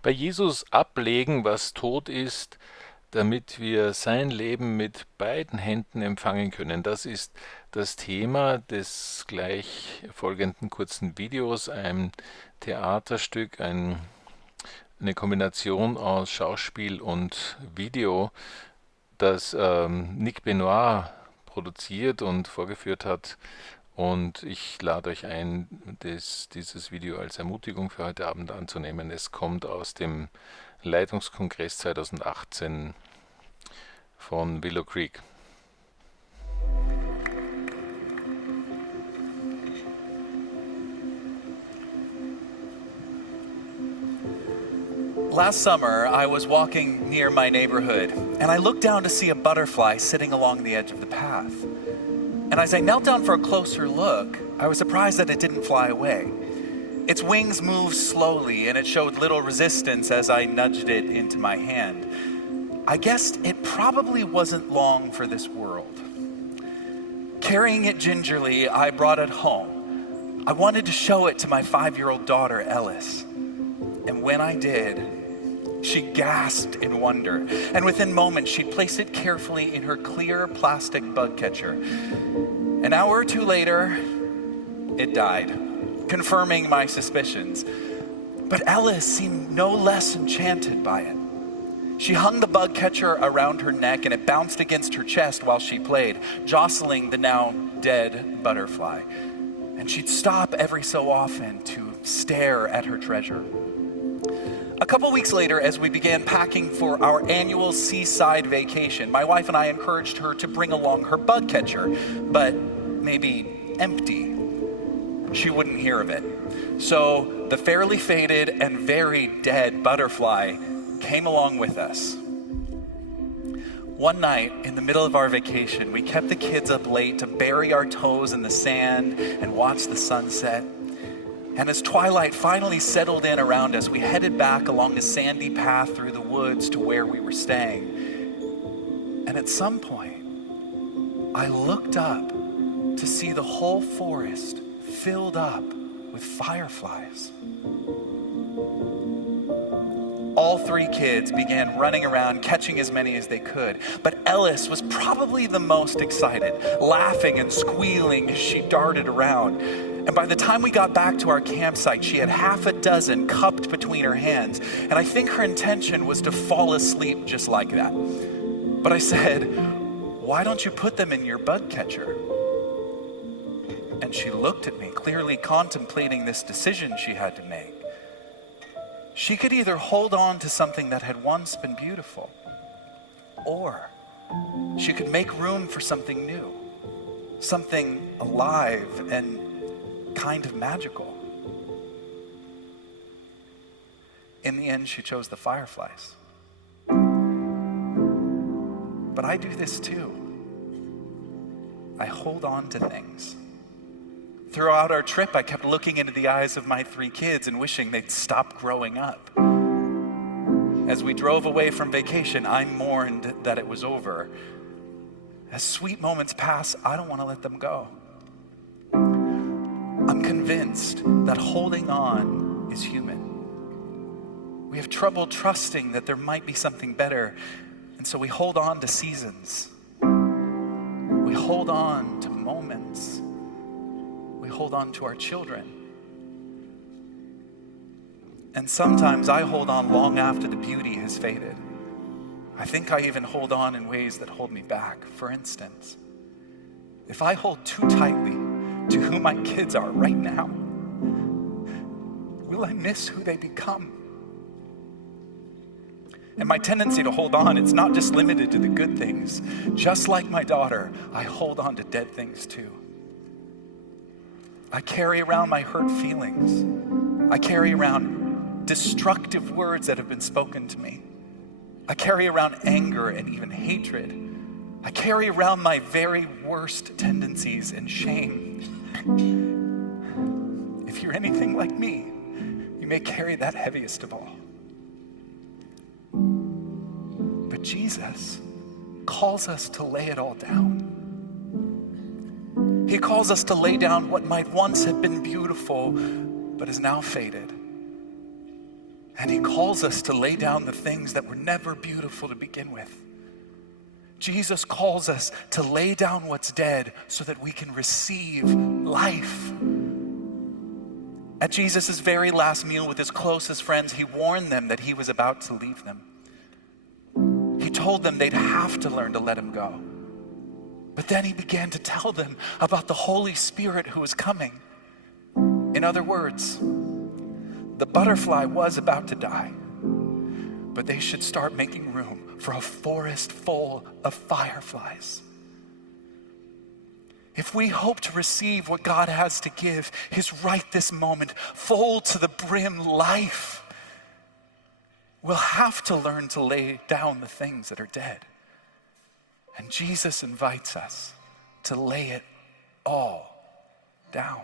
Bei Jesus ablegen, was tot ist, damit wir sein Leben mit beiden Händen empfangen können. Das ist das Thema des gleich folgenden kurzen Videos, ein Theaterstück, eine Kombination aus Schauspiel und Video, das Nick Benoit produziert und vorgeführt hat. Und ich lade euch ein, dieses Video als Ermutigung für heute Abend anzunehmen. Es kommt aus dem Leitungskongress 2018 von WIllowCreek. Last summer, I was walking near my neighborhood, and I looked down to see a butterfly sitting along the edge of the path. And as I knelt down for a closer look, I was surprised that it didn't fly away. Its wings moved slowly, and it showed little resistance as I nudged it into my hand. I guessed it probably wasn't long for this world. Carrying it gingerly, I brought it home. I wanted to show it to my 5-year-old daughter, Ellis. And when I did, she gasped in wonder, and within moments she placed it carefully in her clear plastic bug catcher. An hour or two later, it died, confirming my suspicions. But Ellis seemed no less enchanted by it. She hung the bug catcher around her neck, and it bounced against her chest while she played, jostling the now dead butterfly. And she'd stop every so often to stare at her treasure. A couple weeks later, as we began packing for our annual seaside vacation, my wife and I encouraged her to bring along her bug catcher, but maybe empty. She wouldn't hear of it. So the fairly faded and very dead butterfly came along with us. One night, in the middle of our vacation, we kept the kids up late to bury our toes in the sand and watch the sunset. And as twilight finally settled in around us, we headed back along a sandy path through the woods to where we were staying. And at some point, I looked up to see the whole forest filled up with fireflies. All 3 kids began running around, catching as many as they could. But Ellis was probably the most excited, laughing and squealing as she darted around. And by the time we got back to our campsite, she had half a dozen cupped between her hands. And I think her intention was to fall asleep just like that. But I said, "Why don't you put them in your bug catcher?" And she looked at me, clearly contemplating this decision she had to make. She could either hold on to something that had once been beautiful, or she could make room for something new, something alive and kind of magical. In the end, she chose the fireflies. But I do this too. I hold on to things. Throughout our trip, I kept looking into the eyes of my 3 kids and wishing they'd stop growing up. As we drove away from vacation, I mourned that it was over. As sweet moments pass, I don't want to let them go. I'm convinced that holding on is human. We have trouble trusting that there might be something better, and so we hold on to seasons. We hold on to moments. We hold on to our children. And sometimes I hold on long after the beauty has faded. I think I even hold on in ways that hold me back. For instance, if I hold too tightly to who my kids are right now, will I miss who they become? And my tendency to hold on, it's not just limited to the good things. Just like my daughter, I hold on to dead things too. I carry around my hurt feelings. I carry around destructive words that have been spoken to me. I carry around anger and even hatred. I carry around my very worst tendencies and shame. If you're anything like me, you may carry that heaviest of all. But Jesus calls us to lay it all down. He calls us to lay down what might once have been beautiful, but is now faded. And he calls us to lay down the things that were never beautiful to begin with. Jesus calls us to lay down what's dead so that we can receive life. At Jesus' very last meal with his closest friends, he warned them that he was about to leave them. He told them they'd have to learn to let him go. But then he began to tell them about the Holy Spirit who was coming. In other words, the butterfly was about to die, but they should start making room for a forest full of fireflies. If we hope to receive what God has to give, his right this moment, full to the brim life, we'll have to learn to lay down the things that are dead. And Jesus invites us to lay it all down.